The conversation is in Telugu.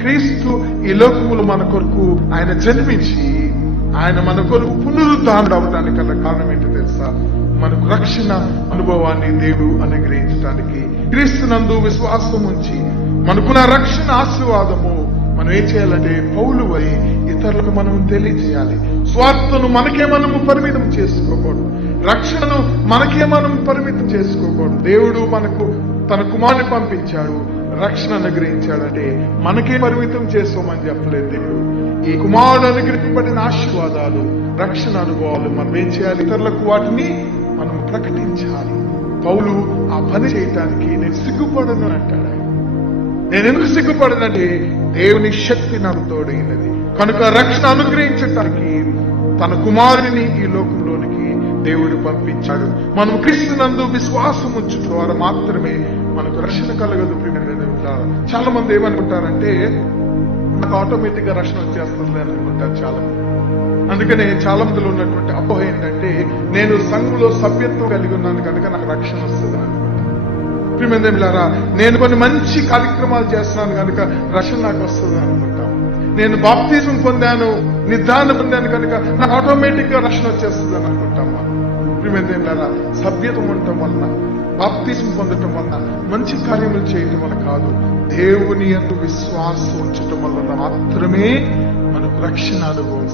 క్రీస్తు ఈ లోకములు మన కొరకు ఆయన జన్మించి ఆయన మన కొరకు పునరుద్ధానుడు అవడానికి గల కారణం ఏంటో తెలుసా? మనకు రక్షణ అనుభవాన్ని దేవుడు అనుగ్రహించడానికి క్రీస్తునందు విశ్వాసం ఉంచి మనకున్న రక్షణ ఆశీర్వాదము మనం ఏం చేయాలంటే పౌలు వై ఇతరులకు మనం తెలియజేయాలి. స్వార్థను మనకే మనము పరిమితం చేసుకోకూడదు. రక్షణను మనకే మనం పరిమితం చేసుకోకూడదు. దేవుడు మనకు తన కుమారుని పంపించాడు, రక్షణ అనుగ్రహించాడంటే మనకే పరిమితం చేసుకోమని చెప్పలేదు దేవుడు. ఈ కుమారుడు అనుగ్రహింపబడిన ఆశీర్వాదాలు, రక్షణ అనుభవాలు మనం ఏం చేయాలి? ఇతరులకు వాటిని మనం ప్రకటించాలి. పౌలు ఆ పని చేయటానికి నేను సిగ్గుపడను అంటాడు. నేను ఎందుకు సిగ్గుపడనంటే దేవుని శక్తి నాకు తోడైనది కనుక రక్షణ అనుగ్రహించటానికి తన కుమారుని ఈ లోకంలోనికి దేవుడు పంపించాడు. మనం క్రీస్తునందు విశ్వాసం ఉంచుట ద్వారా మాత్రమే మనకు రక్షణ కలగదు. చాలా మంది ఏమనుకుంటారంటే నాకు ఆటోమేటిక్ గా రక్షణ వచ్చేస్తుంది అని అనుకుంటారు చాలా మంది. అందుకనే చాలా మందిలో ఉన్నటువంటి అపోహ ఏంటంటే నేను సంఘంలో సభ్యత్వం కలిగి ఉన్నాను కనుక నాకు రక్షణ వస్తుంది అని అనుకుంటాను. ప్రియమైనదేమిలారా, నేను కొన్ని మంచి కార్యక్రమాలు చేస్తున్నాను కనుక రక్షణ నాకు వస్తుంది అనుకుంటాం. నేను బాప్తిజం పొందాను, నిదానం పొందాను కనుక నాకు ఆటోమేటిక్ గా రక్షణ వచ్చేస్తుంది అని అనుకుంటాం. ప్రియమైనదేమిలారా, సభ్యత్వం ఉండటం వలన, బాప్తిజం పొందటం వలన, మంచి కార్యములు చేయటం వల్ల కాదు, దేవుని యందు విశ్వాసం ఉంచటం వలన మాత్రమే మనకు రక్షణ అనుభవం.